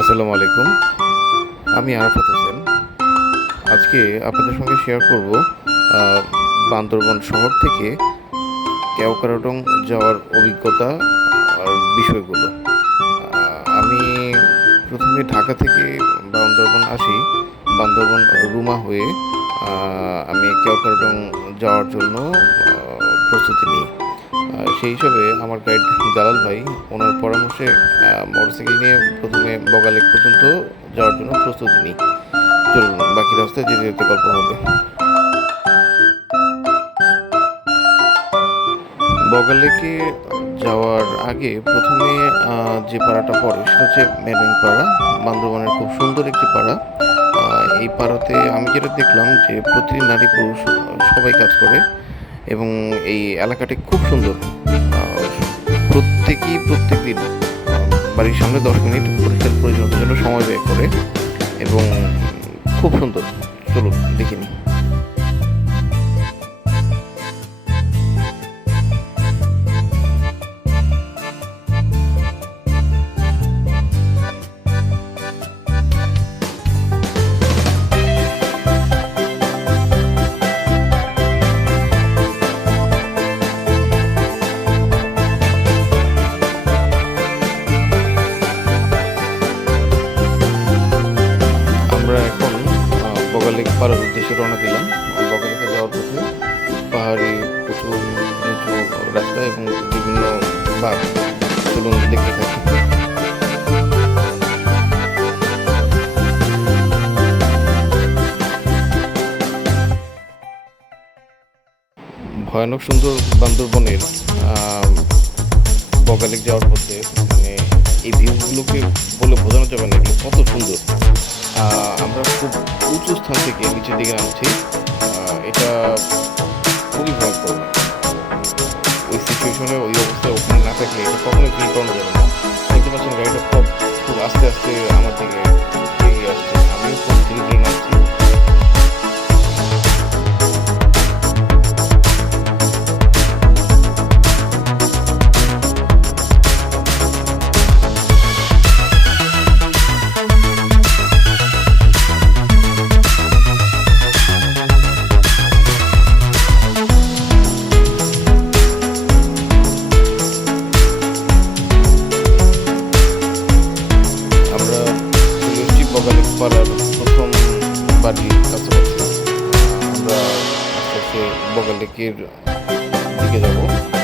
আসসালামু আলাইকুম। আমি আরাফাত হোসেন। আজকে আপনাদের সঙ্গে শেয়ার করব বান্দরবন শহর থেকে কেওকারাটং যাওয়ার অভিজ্ঞতা আর বিষয়গুলো। আমি প্রথমে ঢাকা থেকে বান্দরবন আসি। বান্দরবন রুমা হয়ে আমি কেওকারাটং যাওয়ার জন্য প্রস্তুতি নিই। সেই হিসাবে আমার গাইড দালাল ভাই, ওনার পরামর্শে মোটরসাইকেল নিয়ে প্রথমে বগালেক পর্যন্ত যাওয়ার জন্য প্রস্তুতি নিই। চলুন, বাকি রাস্তায় যেতে যেতে গল্প হবে। বগালেকে যাওয়ার আগে প্রথমে যে পাড়াটা পড়ে, সেটা হচ্ছে মেরবিং পাড়া, বান্দরবানের খুব সুন্দর একটি পাড়া। এই পাড়াতে আমি যেটা দেখলাম যে প্রতিটি নারী পুরুষ সবাই কাজ করে। এবং এই এলাকাটি খুব সুন্দর। প্রত্যেকেই প্রত্যেক দিন বাড়ির সামনে দশ মিনিট পরিষ্কার পরিচ্ছন্নতার জন্য সময় ব্যয় করে এবং খুব সুন্দর। চলুন, দেখিনি। ভয়ানক সুন্দর বান্দরবনের বগালিক যাওয়ার পথে মানে এই ভিউগুলোকে বলে বোঝানো যাবে না, এগুলো কত সুন্দর। আমরা খুব উঁচু স্থান থেকে নিচের দিকে নামছি। এটা খুবই ভয়ঙ্কর। ওই সিচুয়েশনে ওই অবস্থায় ওখানে না থাকলে এটা কখনোই ফিল আস্তে বগালেকের দিকে যাব।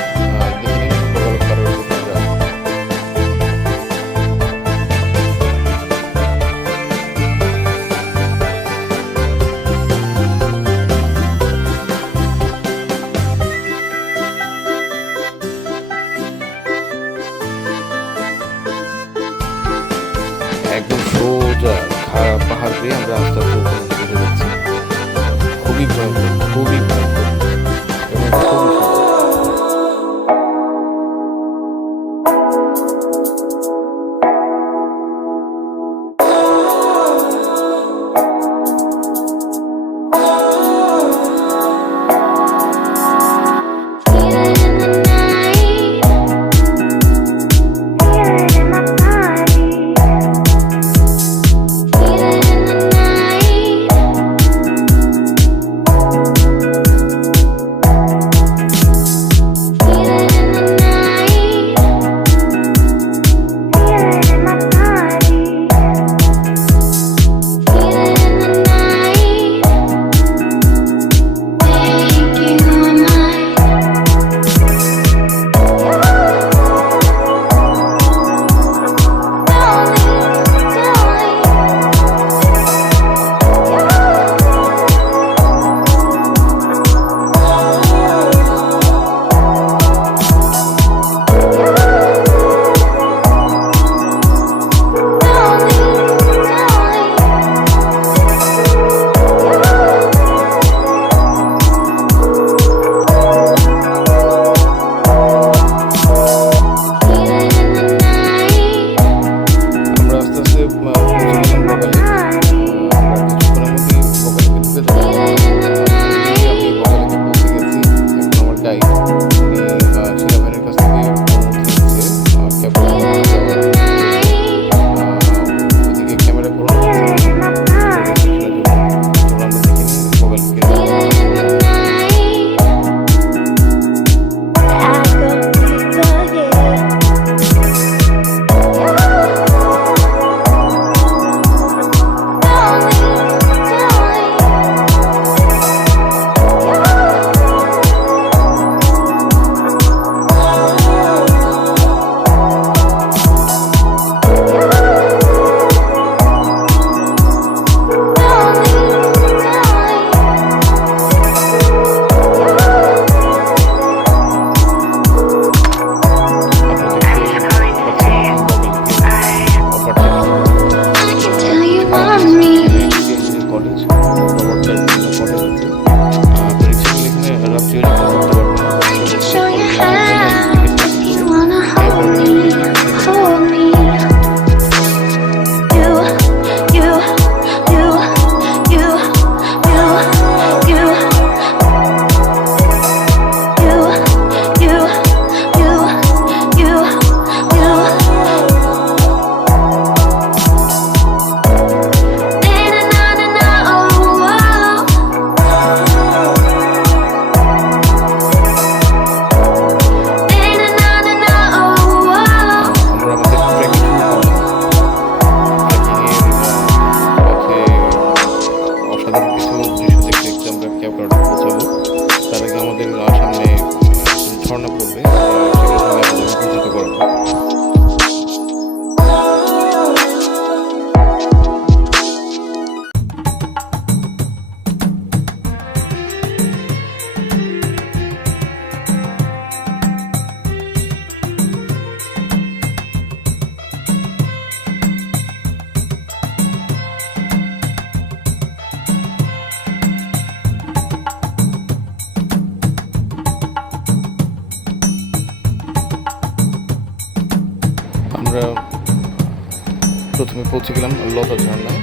প্রথমে পৌঁছে গেলাম লতা ঝর্ণায়।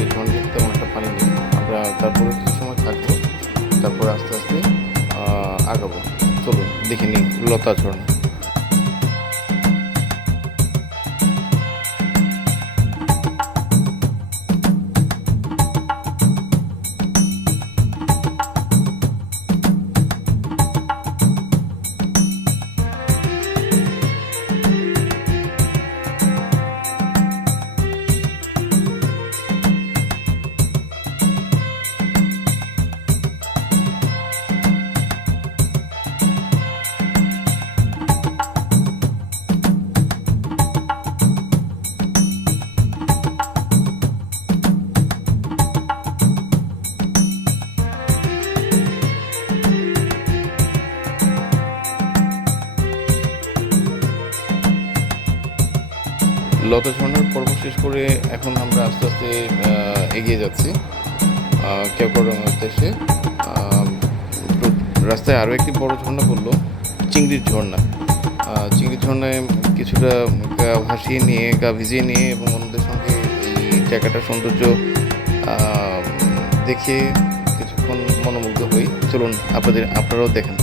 এই ঝর্ণাতে তেমন একটা পানি নেই। আমরা তারপরে কিছু সময় থাকব, তারপর আস্তে আস্তে আগাবো। চলুন, দেখে নিই লতা ঝর্ণা। লতা ঝর্ণার পর্ব শেষ করে এখন আমরা আস্তে আস্তে এগিয়ে যাচ্ছি। কেউকরং উদ্দেশ্যে। রাস্তায় আরও একটি বড় ঝর্ণা পড়ল, চিংড়ির ঝর্ণা। চিংড়ির ঝর্ণায় কিছুটা গা ভাসিয়ে নিয়ে, গা ভিজিয়ে নিয়ে এবং অন্যদের সঙ্গে এই জায়গাটার সৌন্দর্য দেখে কিছুক্ষণ মনোমুগ্ধ হই। চলুন, আপনাদের, আপনারাও দেখেন।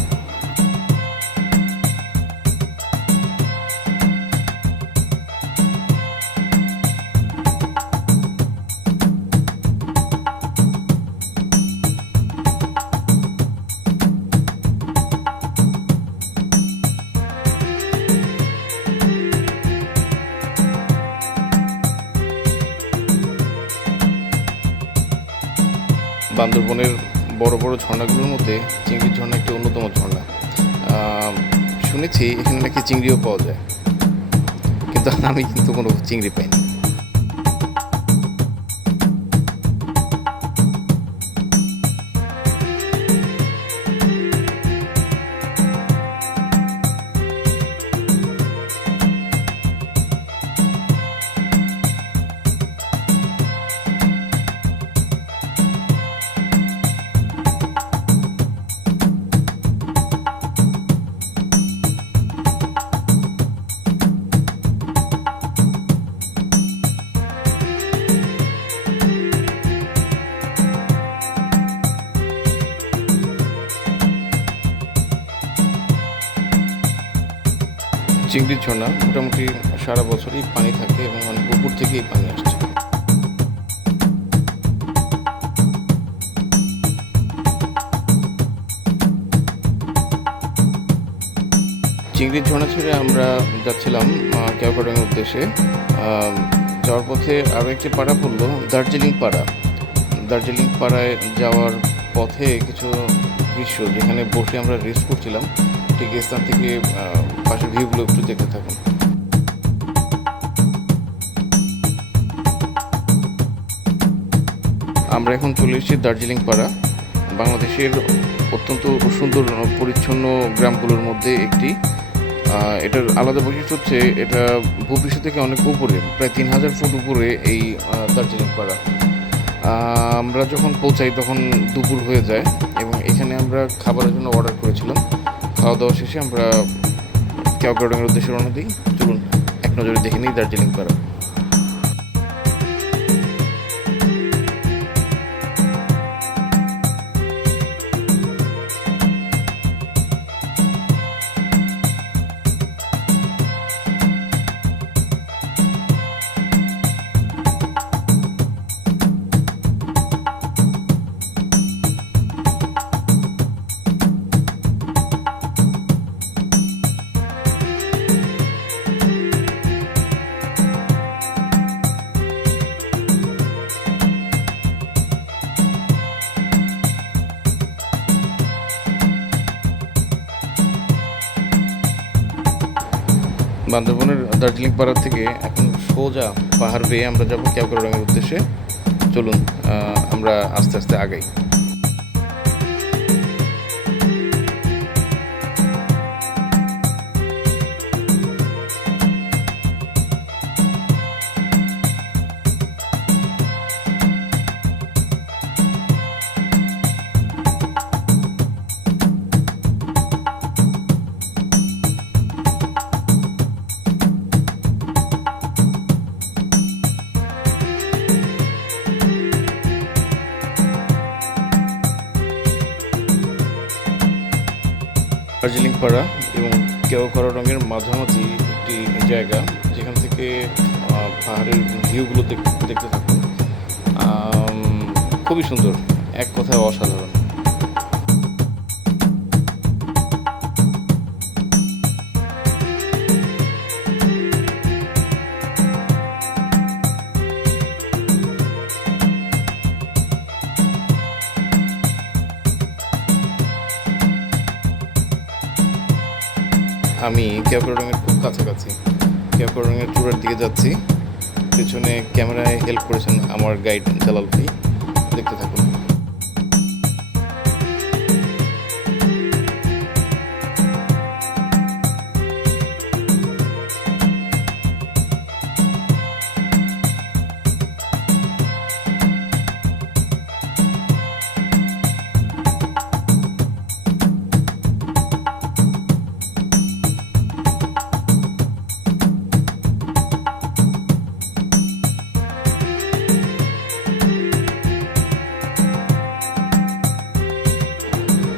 মধ্যে চিংড়ির ঝর্ণা একটি অন্যতম ঝর্ণা। শুনেছি এখানে নাকি চিংড়িও পাওয়া যায়। কিন্তু আমি কিন্তু কোনো চিংড়ি পাইনি। চিংড়ির ঝর্ণা। মোটামুটি সারা বছরই পানি থাকে এবং অনেক উপর থেকেই পানি আসছে। চিংড়ির ঝর্ণা ছেড়ে আমরা যাচ্ছিলাম কেওয়াডাঙ্গের উদ্দেশ্যে। যাওয়ার পথে আরও একটি পাড়া পড়ল, দার্জিলিং পাড়া। দার্জিলিং পাড়ায় যাওয়ার পথে কিছু দৃশ্য, যেখানে বসে আমরা রেস্ট করছিলাম। ঠিক স্থান থেকে পাশের ভিউগুলো একটু দেখতে থাকুন। আমরা এখন চলে এসেছি দার্জিলিং পাড়া, বাংলাদেশের অত্যন্ত সুন্দর পরিচ্ছন্ন গ্রামগুলোর মধ্যে একটি। এটার আলাদা বৈশিষ্ট্য হচ্ছে, এটা ভূপৃষ্ঠ থেকে অনেক উপরে, প্রায় তিন হাজার ফুট উপরে এই দার্জিলিং পাড়া। আমরা যখন পৌঁছাই তখন দুপুর হয়ে যায় এবং এখানে আমরা খাবারের জন্য অর্ডার করেছিলাম। খাওয়া দাওয়া শেষে আমরা ক্যাওগার্ডের উদ্দেশ্যে রওনা দিই। চলুন, এক নজরে দেখে নিই দার্জিলিং পাড়া। বান্দরবনের দার্জিলিং পাড়া থেকে এখন সোজা পাহাড় বেয়ে আমরা যাব ক্যাবগারডাঙ্গের উদ্দেশ্যে। চলুন আমরা আস্তে আস্তে আগাই। পাড়া এবং কেওকরা রঙের মাঝামাঝি একটি জায়গা যেখান থেকে পাহাড়ের ভিউগুলো দেখ- দেখতে থাকুন। খুবই সুন্দর, এক কথায় অসাধারণ। আমি কেওকরা রঙের খুব কাছাকাছি। কেওকরা রঙের চূড়ার দিকে যাচ্ছি। পেছনে ক্যামেরায় হেল্প করেছেন আমার গাইড জালাল ভাই। দেখতে থাকুন।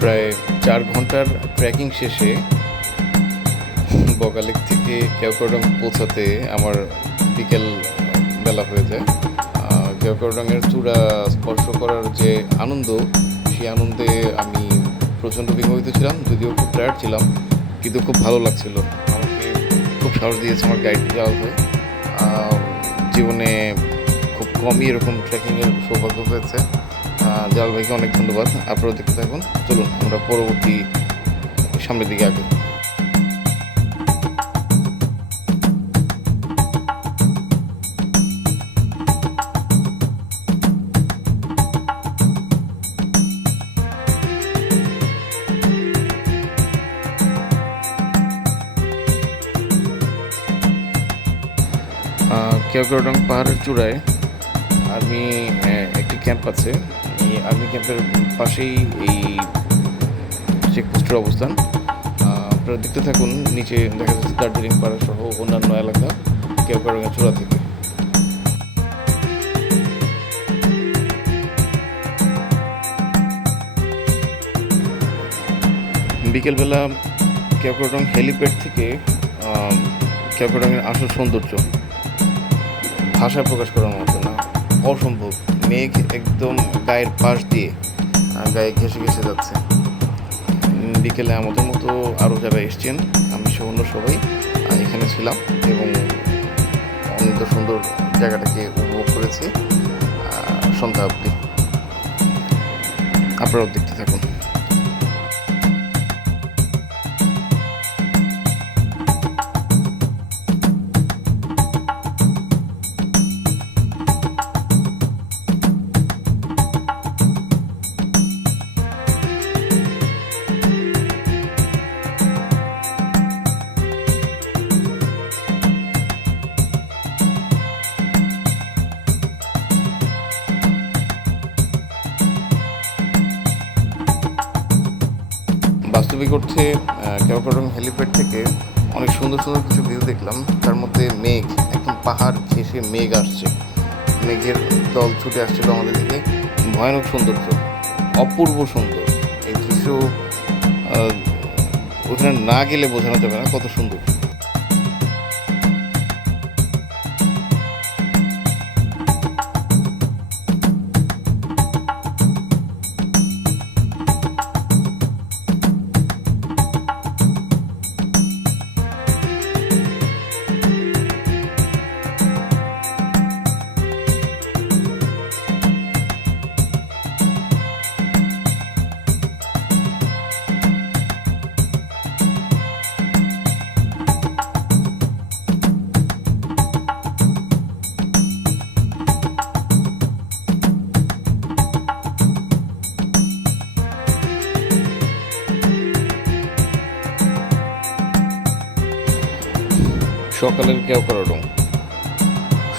প্রায় চার ঘণ্টার ট্রেকিং শেষে বগালেক থেকে কেওকরডং পৌঁছাতে আমার বিকেল বেলা হয়ে যায়। কেওকরডংয়ের চূড়া স্পর্শ করার যে আনন্দ, সেই আনন্দে আমি প্রচণ্ড বিমোহিত ছিলাম, যদিও খুব টায়ার্ড ছিলাম, কিন্তু খুব ভালো লাগছিল। আমাকে খুব সাহস দিয়েছে আমার গাইড হয়ে। জীবনে খুব কমই এরকম ট্রেকিংয়ের সৌভাগ্য হয়েছে। জাল ভাইকে অনেক ধন্যবাদ। আপনারাও দেখতে থাকুন। চলুন আমরা পরবর্তী সামনের দিকে আগে। কেওকেরডং পাহাড়ের চূড়ায় আর্মি আহ, একটি ক্যাম্প আছে। আর্মি ক্যাম্পের পাশেই এই চেকপোস্টের অবস্থান। আপনারা দেখতে থাকুন, নিচে দেখা যাচ্ছে দার্জিলিং পাড়া সহ অন্যান্য এলাকা কেওকেরডংয়ের চূড়া থেকে। বিকেলবেলা কেওকেরডং হেলিপ্যাড থেকে কেওকেরডংয়ের আসল সৌন্দর্য, ভাষায় প্রকাশ করার মতো না, অসম্ভব। মেঘ একদম গায়ের পাশ দিয়ে গায়ে ঘেসে ঘেসে যাচ্ছে। বিকেলে আমাদের মতো আরও যারা এসছেন, আমি সহ অন্য সবাই এখানে ছিলাম এবং অনেক সুন্দর জায়গাটাকে উপভোগ করেছি সন্ধ্যা অবধি। আপনারাও দেখতে থাকুন। বাস্তবিক করতে কেওকরং হেলিপ্যাড থেকে। অনেক সুন্দর সুন্দর কিছু ভিউ দেখলাম। তার মধ্যে মেঘ, একদম পাহাড় ঘেসে মেঘ আসছে। মেঘের দল ছুটে আসছিল আমাদের দিকে। ভয়ানক সৌন্দর্য, অপূর্ব সুন্দর। এই দৃশ্য ওখানে না গেলে বোঝানো যাবে না কত সুন্দর। সকালের কেওকরডং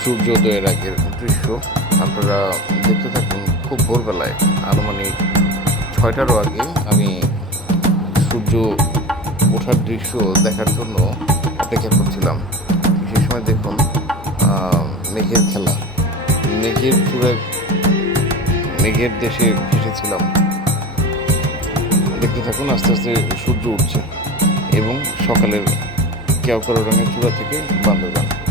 সূর্যোদয়ের আগের দৃশ্য। আপনারা দেখতে থাকুন খুব ভোরবেলায়, আনুমানিক ছয়টারও আগে আমি সূর্য ওঠার দৃশ্য দেখার জন্য অপেক্ষা করছিলাম। সেই সময় দেখুন মেঘের খেলা। মেঘের চূড়ায় মেঘের দেশে ভেসেছিলাম। দেখতে থাকুন, আস্তে আস্তে সূর্য উঠছে এবং সকালের কেওকরা রঙের চূড়া থেকে বান্দরবান।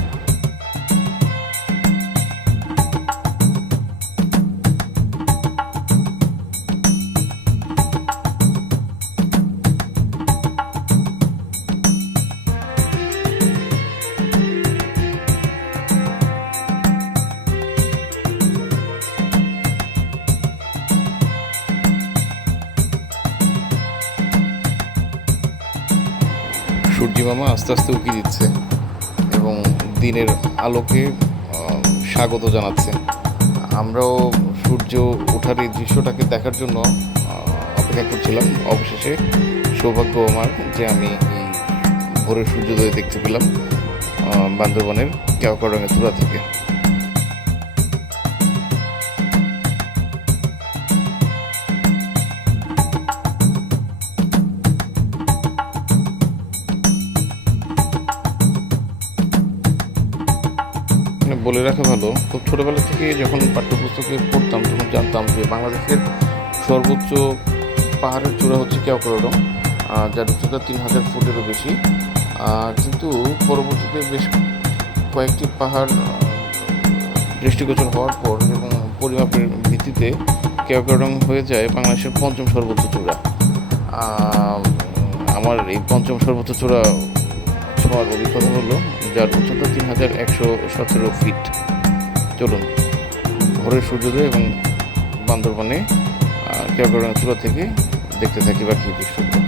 সূর্যি মামা আস্তে আস্তে উঁকি দিচ্ছে এবং দিনের আলোকে স্বাগত জানাচ্ছে। আমরাও সূর্য ওঠার এই দৃশ্যটাকে দেখার জন্য অপেক্ষা করছিলাম। অবশেষে সৌভাগ্য আমার যে আমি ভোরের সূর্যোদয় দেখতে পেলাম বান্দরবনের কেওয়াকরঙের চূড়া থেকে। বলে রাখা ভালো। খুব ছোটোবেলা থেকে যখন পাঠ্যপুস্তকে পড়তাম তখন জানতাম যে বাংলাদেশের সর্বোচ্চ পাহাড়ের চূড়া হচ্ছে কেওকরডম যার উচ্চতা তিন হাজার ফুটেরও বেশি। আহ, কিন্তু পরবর্তীতে বেশ কয়েকটি পাহাড় দৃষ্টিগোচর হওয়ার পর এবং পরিমাপের ভিত্তিতে কেওকরডম হয়ে যায় বাংলাদেশের পঞ্চম সর্বোচ্চ চূড়া। আমার এই পঞ্চম সর্বোচ্চ চূড়া ছোঁয়ার অভিজ্ঞতা হলো যার উচ্চতা তিন হাজার একশো সতেরো ফিট চলুন, ভোরের সূর্যোদয় এবং বান্দরবনে কেউ চূড়া থেকে দেখতে থাকি বাকি দৃশ্যগুলো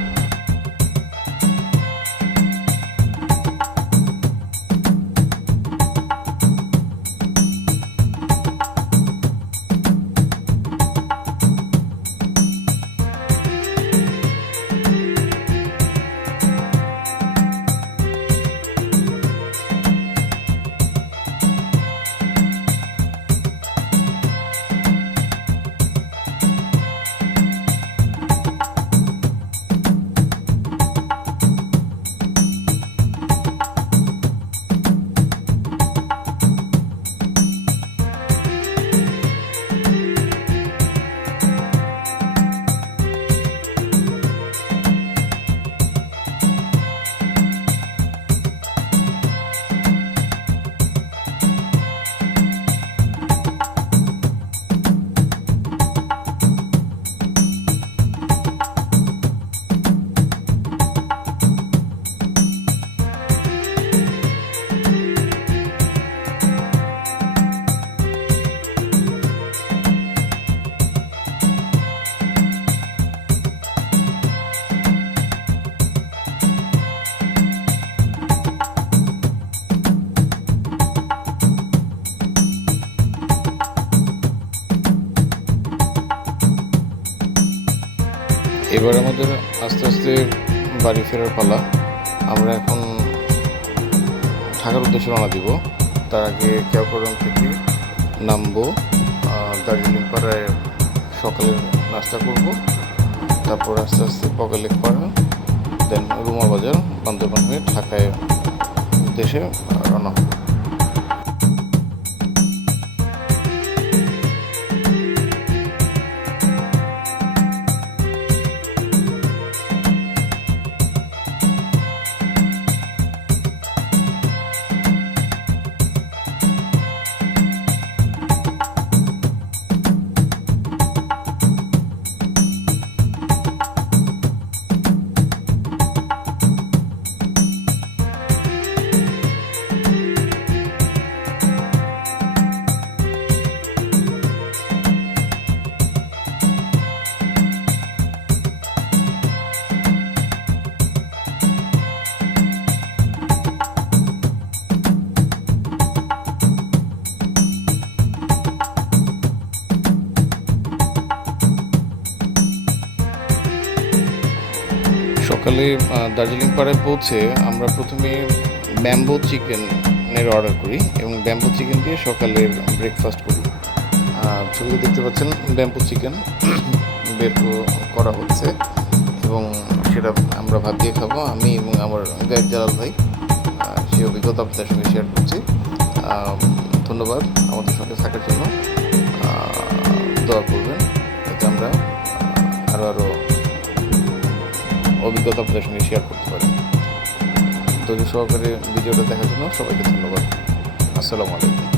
আস্তে আস্তে বাড়ি ফেরার পালা। আমরা এখন ঢাকার উদ্দেশ্যে রওনা দিব। তার আগে কেওকরম থেকে নামবো দার্জিলিং পাড়ায় সকালের নাস্তা করব। তারপর আস্তে আস্তে পকালেক পাড়া দেন রুমা বাজার, বান্দরবান হয়ে ঢাকায় উদ্দেশ্যে রওনা হব। আহ, দার্জিলিং পাড়ায় পৌঁছে আমরা প্রথমে ব্যাম্বো চিকেনের অর্ডার করি এবং ব্যাম্বো চিকেন দিয়ে সকালের ব্রেকফাস্ট করি। আর দেখতে পাচ্ছেন ব্যাম্বো চিকেন বের করা হচ্ছে এবং সেটা আমরা ভাত দিয়ে খাব আমি এবং আমার গাইড জালাল ভাই। সেই অভিজ্ঞতা আপনাদের সঙ্গে শেয়ার করছি। ধন্যবাদ আমাদের সঙ্গে থাকার জন্য। দোয়া করবেন যাতে আমরা আরও আরও অভিজ্ঞতা আপনাদের সঙ্গে শেয়ার করতে পারি। ধৈর্য সহকারে ভিডিওটা দেখার জন্য সবাইকে ধন্যবাদ। আসসালামু আলাইকুম।